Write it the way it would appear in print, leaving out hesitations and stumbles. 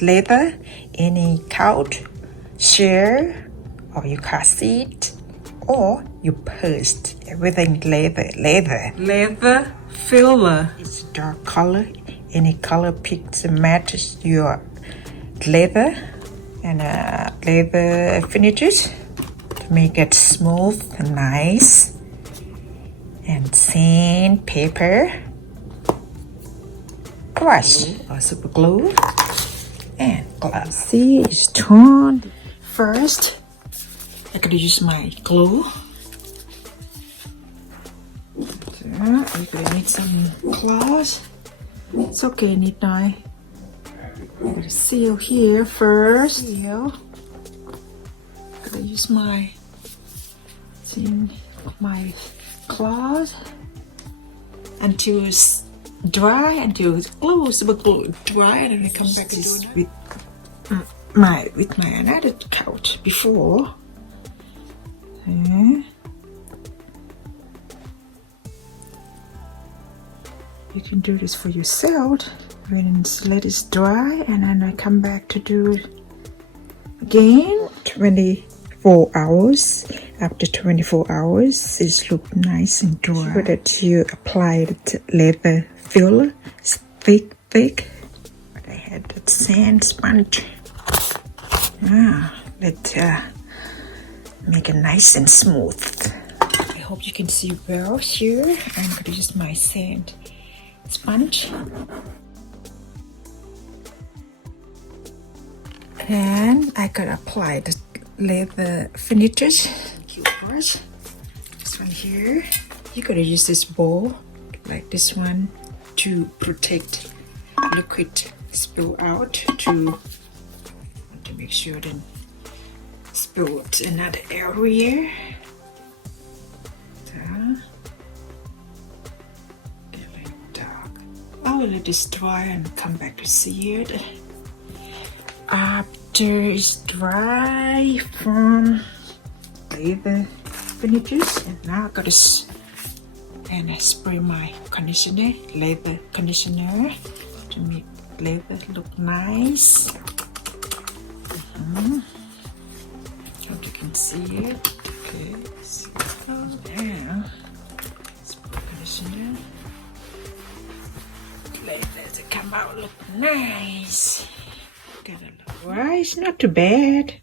leather, any couch, chair, or your car seat, or your purse. Everything leather filler. It's dark color. Any color picks and matches your leather and leather finishes to make it smooth and nice. And sandpaper, brush or super glue, and glue. See, it's torn. First, I'm gonna use my glue. So, you're gonna need some cloth. It's okay, need I. I'm gonna seal here first. Seal. I'm gonna use my cloth until it's dry, until it's super glue dry, and then I come back to do that with my another couch before. You can do this for yourself when let it dry, and then I come back to do it again. 24 hours. After 24 hours, it looks nice and dry. So that you apply the leather filler. It's thick. But I had that sand sponge. Let's make it nice and smooth. I hope you can see well here. I'm going to use my sand sponge. And I could apply the leather finishes. Cute brush. This one here. You gotta use this bowl like this one to protect liquid spill out, to make sure it didn't spill to another area. So, really dark. I will let this dry and come back to see it. After it's dry from leather finishes, and now I gotta I spray my conditioner, leather conditioner, to make leather look nice. Hope you can see it. Okay, so now spray conditioner. Leather to come out look nice. Right, it's not too bad.